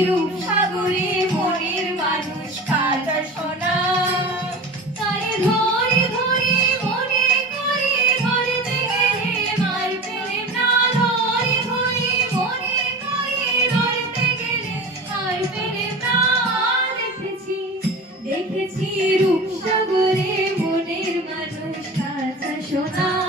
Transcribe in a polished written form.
রূপসাগরে মনের মানুষ কাঁচা সোনা তারে ধরে ধরে মনে করে ধরতে গেলে মার পেলে না ধরে ধরে মনে করে ধরতে গেলে আর পেলে না দেখেছি দেখেছি রূপসাগরে মনের মানুষ কাঁচা সোনা